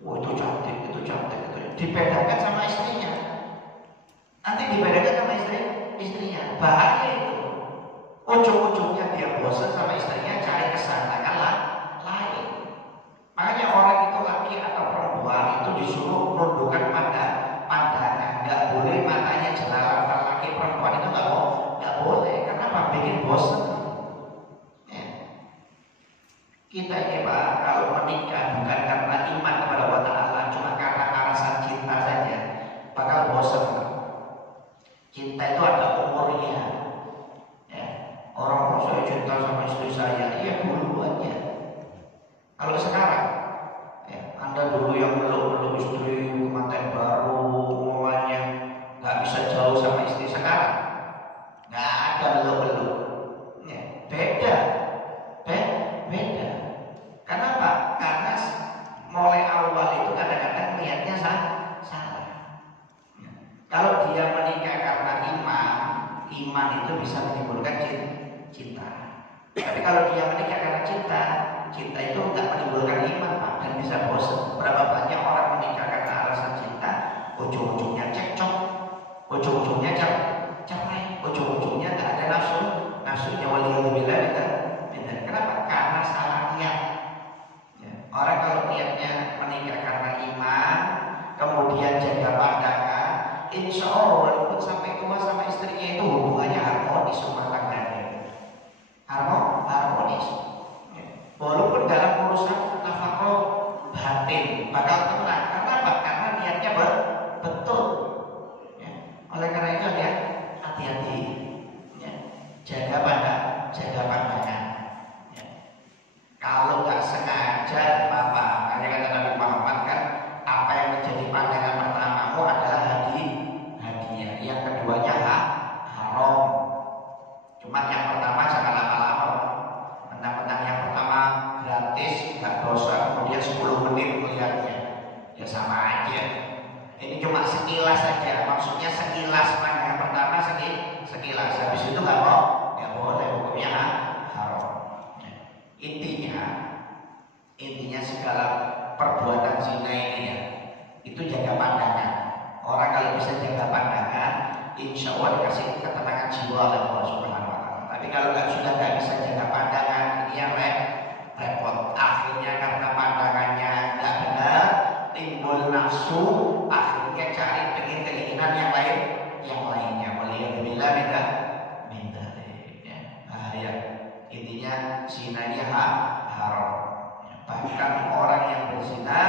Wah itu cantik, itu cantik, itu dibedakan sama istrinya. Nanti dibedakan sama istrinya. Bahaya itu. Ujung-ujungnya dia bosan sama istrinya, cari kesenangan lain. Makanya orang itu laki atau perempuan itu disuruh menundukkan pandangan. Nggak boleh matanya jelalatan. Laki perempuan itu nggak boleh. Karena apa? Bikin bosan. Ya. Kita ini Pak, kalau menikah bukan karena iman kepada Allah Ta'ala, cuma karena alasan cinta saja, bakal bosan. Cinta itu ada umurnya. Ya. Orang saya cinta sama istri saya, iya dulu aja. Kalau sekarang, ya, Anda dulu yang meluk istri, pengantin baru, semuanya nggak bisa jauh sama istri. Sekarang nggak ada meluk-meluk. Ya, beda. Kenapa? Karena mulai awal itu kadang-kadang niatnya salah. Ya. Kalau dia menikah karena iman itu bisa menimbulkan cinta. Tapi kalau dia menikah karena cinta itu nggak menimbulkan iman Pak, dan bisa bosan. Berapa banyak orang menikah karena alasan cinta, ujung-ujungnya cekcok, ujung-ujungnya cerai, ujung-ujungnya nggak ada nafsunya waliyadzubillah kita. Kenapa? Karena salah niat. Ya. Orang kalau niatnya menikah karena iman, kemudian jaga pandangan, insya Allah walaupun sampai tua sama istrinya itu hubungannya harmonis rumah tangganya. Harmonis. Ya. Walaupun dalam urusan nafkah batin bakal tenang. Karena apa? Karena niatnya betul. Ya. Oleh karena itu ya hati-hati. Ya. Jaga pandangan. Ya. Kalau nggak sengaja apa-apa. Karena kata Nabi Muhammad kan, apa yang menjadi pandangan pertamamu adalah hadiah. Yang keduanya haram. Cuma yang pertama jangan lama-lama. Mentang-mentang yang pertama gratis, nggak dosa, kemudian 10 menit melihatnya, ya sama aja. Ini cuma sekilas saja. Maksudnya sekilas pandangan pertama sekilas. Habis itu nggak boleh, hukumnya haram. Intinya segala perbuatan zina ini ya, itu jaga pandangan. Orang kalau bisa jaga pandangan, insya Allah dikasih ketenangan jiwa oleh Allah Subhanahu Wa Taala. Tapi kalau sudah nggak bisa jaga pandangan, ini yang repot. Akhirnya karena pandangannya nggak benar, timbul nafsu, akhirnya cari keinginan yang lainnya. Waliyadzubillah minta. Ya, bahaya. Intinya zina ini haram. Bahkan orang yang berzina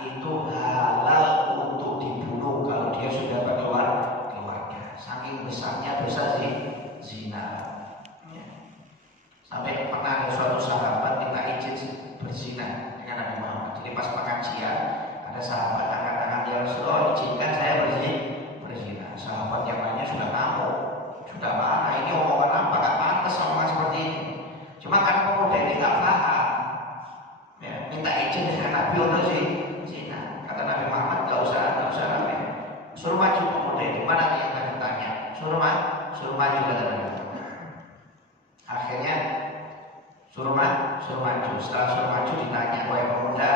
itu halal untuk dibunuh kalau dia sudah berkeluarga. Saking besarnya dosa zina. Ya. Sampai pernah ada suatu sahabat minta izin berzina dengan Nabi Muhammad. Jadi pas pengajian ada sahabat angkat-angkat, ya Rasulullah, izinkan saya berzina. Sahabat yang lainnya sudah ngamuk, sudah marah. Ini omongan apa? Gak pantas omongan seperti ini. Cuma kan pemuda ini gak paham. Ya, minta izin dengan Nabi untuk zina. Kata Nabi Muhammad, gak usah. Suruh maju pemuda itu. Mana yang tadi tanya? Suruh maju kata Nabi. Akhirnya suruh maju. Setelah suruh maju ditanya, wahai pemuda,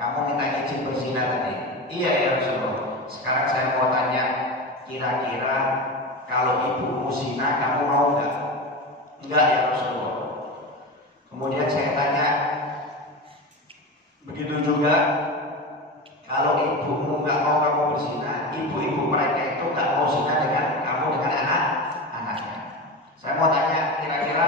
kamu minta izin berzina tadi? Iya ya Rasulullah. Sekarang saya mau tanya, kira-kira kalau ibumu zina, kamu mau nggak? Enggak ya Rasulullah. Kemudian saya tanya, begitu juga kalau ibumu nggak mau kamu berzina, ibu-ibu mereka itu nggak mau zina dengan kamu dengan anaknya. Saya mau tanya, kira-kira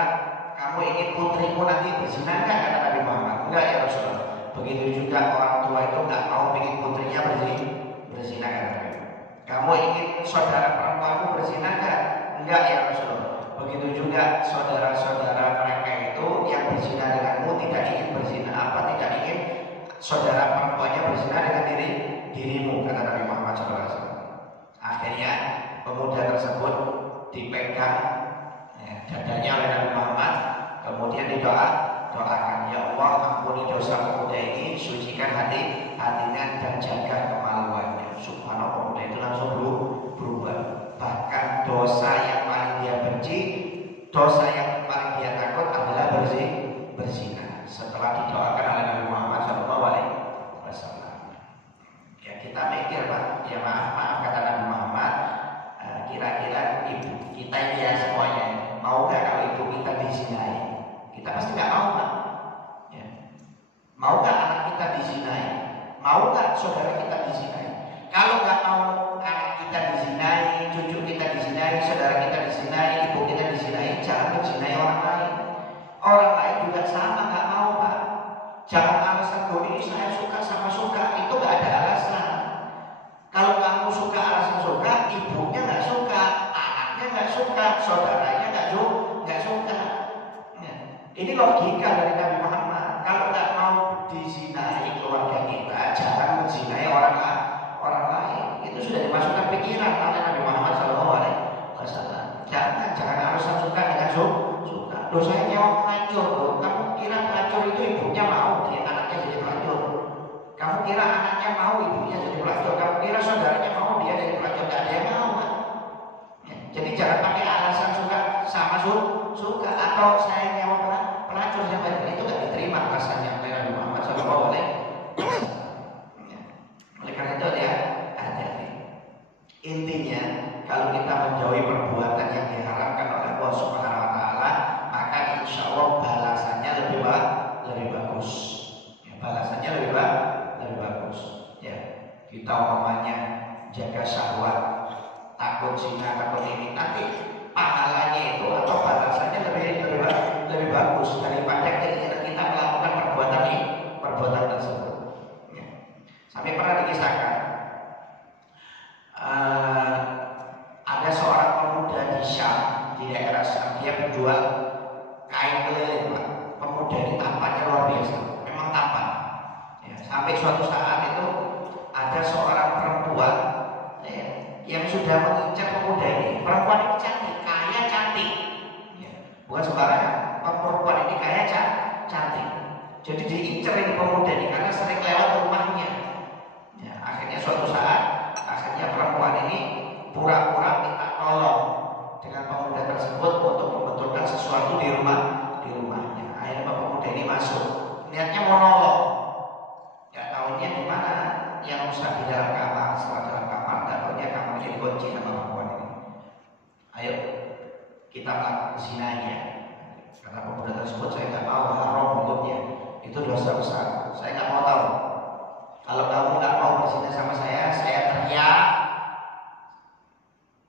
kamu ingin putrimu nanti berzina nggak? Kata Nabi Muhammad. Enggak ya Rasulullah. Begitu juga orang tua itu nggak mau ingin putrinya berzina kata Nabi. Kamu ingin saudara perempuanmu berzina nggak? Enggak ya Rasulullah. Begitu juga saudara-saudara mereka itu yang berzina denganmu tidak ingin berzina tidak ingin saudara perempuannya berzina dengan dirimu kata Nabi Muhammad SAW. Akhirnya pemuda tersebut dipegang dadanya oleh Nabi Muhammad, kemudian doakan, ya Allah ampuni dosa pemuda ini, sucikan hatinya dan jaga kemaluannya. Subhanallah, pemuda itu langsung berubah. Bahkan dosa yang paling dia benci, dosa yang paling dia takut adalah berzina. Setelah didoakan oleh Nabi Muhammad SAW. Mau nggak saudara kita dizinai? Kalau nggak mau anak kita dizinai, cucu kita dizinai, saudara kita dizinai, ibu kita dizinai, jangan menzinai orang lain. Orang lain juga sama nggak mau, Pak. Jangan alasan ini saya suka sama suka, itu nggak ada alasan. Kalau kamu suka alasan suka, ibunya nggak suka, anaknya nggak suka, saudaranya nggak suka. Ya. Ini logika dari Nabi Muhammad. Kalau nggak mau dizinai keluarga kita, jangan menzinai orang lain. Itu sudah dimasukkan pikiran oleh Nabi Muhammad SAW. Jangan alasan suka dengan suka. Dosanya nyawa pelacur. Kamu kira pelacur itu ibunya mau dia anaknya jadi pelacur? Kamu kira anaknya mau ibunya jadi pelacur? Kamu kira saudaranya mau dia jadi pelacur? Gak ada yang mau, kan? Ya, jadi jangan pakai alasan suka sama suka atau saya nyawa pelacur sampai itu gak diterima rasanya oleh Nabi Muhammad SAW. Ya. Oleh karena itu ya hati-hati. Intinya kalau kita menjauhi perbuatan yang diharamkan oleh Allah Subhanahu Wa Taala, maka insya Allah balasannya lebih bagus. Ya, balasannya lebih bagus. Ya, kita umpamanya jaga syahwat, takut zina, takut ini, nanti pahalanya itu atau balasannya lebih bagus daripada kita melakukan perbuatan tersebut. Ya. Sampai pernah dikisahkan ada seorang pemuda di Syam, di daerah Syam, dia menjual kain keliling, Pak. Pemuda ini tampaknya luar biasa, memang tampan. Ya, sampai suatu saat itu ada seorang perempuan yang sudah mengincar pemuda ini. Perempuan ini cantik, kaya cantik. Ya, bukan sembarangan. Perempuan ini kaya cantik. Jadi diincar ini pemuda ini karena sering lewat rumahnya. Ya, akhirnya suatu saat, perempuan ini pura-pura minta tolong dengan pemuda tersebut untuk membetulkan sesuatu di rumahnya. Akhirnya pemuda ini masuk, niatnya mau nolong. Gak tahunya di mana yang usah di dalam kamar. Setelah dalam kamar, gak tahunya kamarnya dikunci sama perempuan ini. Ayo kita melakukan zinanya. Kata pemuda tersebut, saya nggak mau, haram hukumnya. Itu dosa besar. Saya nggak mau tahu. Kalau kamu nggak mau berzina sama saya teriak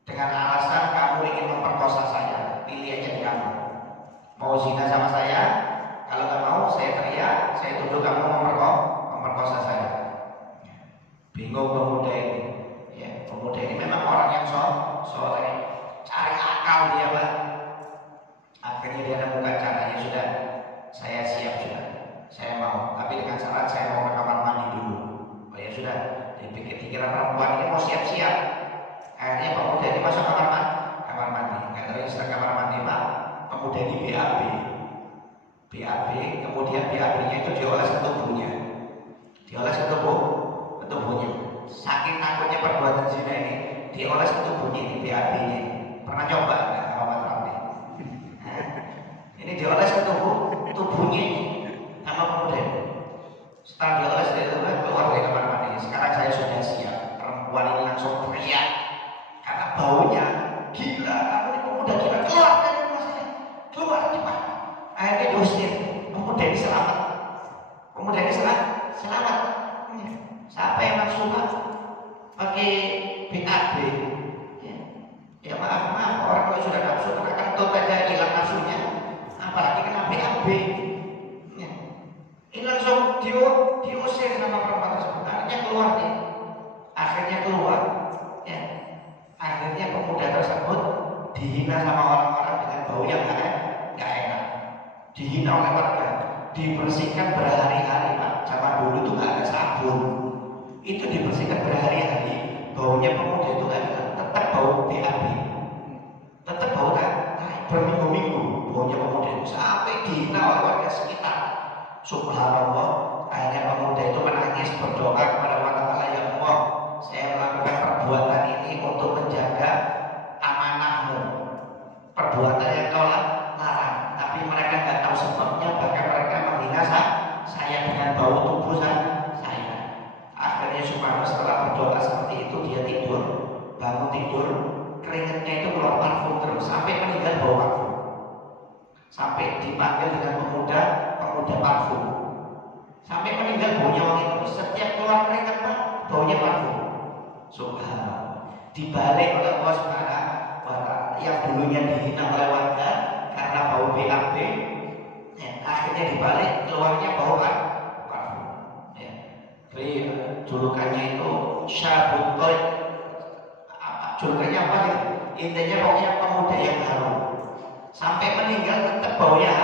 dengan alasan kamu ingin memperkosa saya. Pilih aja di kamu. Mau zina sama saya? Kalau nggak mau, saya teriak, saya tuduh kamu memperkosa saya. Bingung pemuda ini. Ya, pemuda ini memang orang yang soleh, cari akal dia, Pak. Akhirnya dia menemukan caranya, sudah, saya siap sudah, saya mau, tapi dengan syarat saya mau ke kamar mandi dulu. Oh ya sudah, dipikir-pikir perempuan ini mau siap-siap. Akhirnya pemuda ini masuk kamar mandi. Nggak tahu istilah kamar mandi, Pak. Pemuda ini BAB, kemudian BAB-nya itu dioles ke tubuhnya, tubuhnya. Saking takutnya perbuatan zina ini, dioles ke tubuhnya ini BAB-nya. Pernah coba nggak? Ini dioles ke tubuhnya sama pemuda. Setelah dioles dari tubuh, keluar dari kamar mandi. Sekarang saya sudah siap. Perempuan ini langsung teriak karena baunya gila. Kamu ini pemuda gila, keluar dari rumah saya, keluar cepat. Akhirnya diusir. Pemuda ini selamat. Siapa yang nafsu pakai BAB? Ya maaf, orang kalau sudah nafsu kena kentut aja hilang nafsunya, apalagi kena BAB. Ya. Ini langsung diusir sama perempuan tersebut. Akhirnya keluar. Ya. Akhirnya pemuda tersebut dihina sama orang-orang dengan bau yang nggak enak. Dihina oleh warga, dibersihkan berhari-hari, Pak. Zaman dulu itu nggak ada sabun, itu dibersihkan berhari-hari. Baunya pemuda itu nggak tetap bau BAB, tetap bau berminggu-minggu baunya pemuda itu sampai dihina oleh warga sekitar. Subhanallah. Akhirnya pemuda itu menangis berdoa kepada Allah, ya Allah, saya melakukan perbuatan ini untuk menjaga amanahmu, perbuatan yang kau larang, tapi mereka nggak tahu sebabnya, bahkan mereka menghina saya dengan bau tubuh saya. Akhirnya subhanallah, setelah berdoa seperti itu dia tidur, bangun tidur, keringatnya itu keluar parfum terus sampai meninggal bau parfum, sampai dipanggil dengan pemuda parfum, sampai meninggal baunya wangi terus. Setiap keluar keringat Pak, baunya parfum. Subhanallah. Dibalik oleh Allah Subhanahu wa Ta'ala yang dulunya dihina oleh warga karena bau BAB, ya, akhirnya dibalik keluarnya bau parfum. Ya. Jadi julukannya itu Syabut Toy. Julukannya apa ya? Intinya pokoknya pemuda yang harum. Sampai meninggal tetap baunya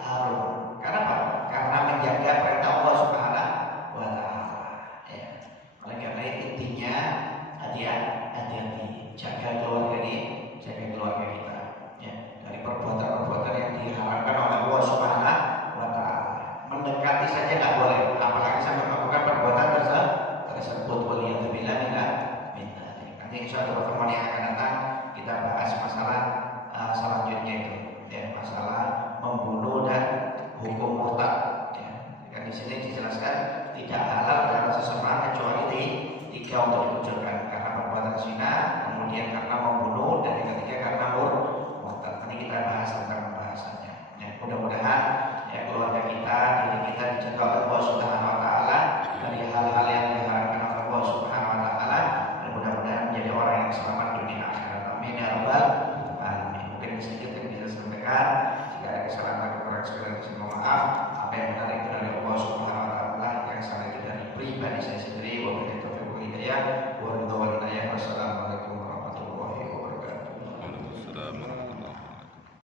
harum. Karena apa? Karena menjaga perintah Allah Subhanahu wa Ta'ala. Ya. Oleh karena itu intinya hati-hati, jaga keluarga ini, jaga keluarga kita. Ya. Dari perbuatan-perbuatan yang diharamkan oleh Allah Subhanahu wa Ta'ala. Mendekati saja tidak boleh, apalagi sampai melakukan perbuatan tersebut. Waliyadzubillah minna. Nanti insya Allah pertemuan yang akan datang kita bahas masalah selanjutnya itu, ya, masalah membunuh dan hukum murtad. Ya. Kan di sini dijelaskan tidak halal dalam seseorang kecuali di tiga untuk dikucurkan, karena perbuatan zina, kemudian karena membunuh, dan yang ketiga karena murtad. Nanti kita bahas tentang pembahasannya. Ya, mudah-mudahan ya keluarga kita, diri kita dijaga oleh Allah Subhanahu wa Ta'ala dari hal-hal yang diharapkan oleh Allah Subhanahu wa Ta'ala, dan mudah-mudahan menjadi orang yang selamat dunia akhirat. Amin ya rabbal alamin. Mungkin sedikit yang bisa saya sampaikan. Jika ada kesalahan atau kekurangan, sekali lagi mohon maaf.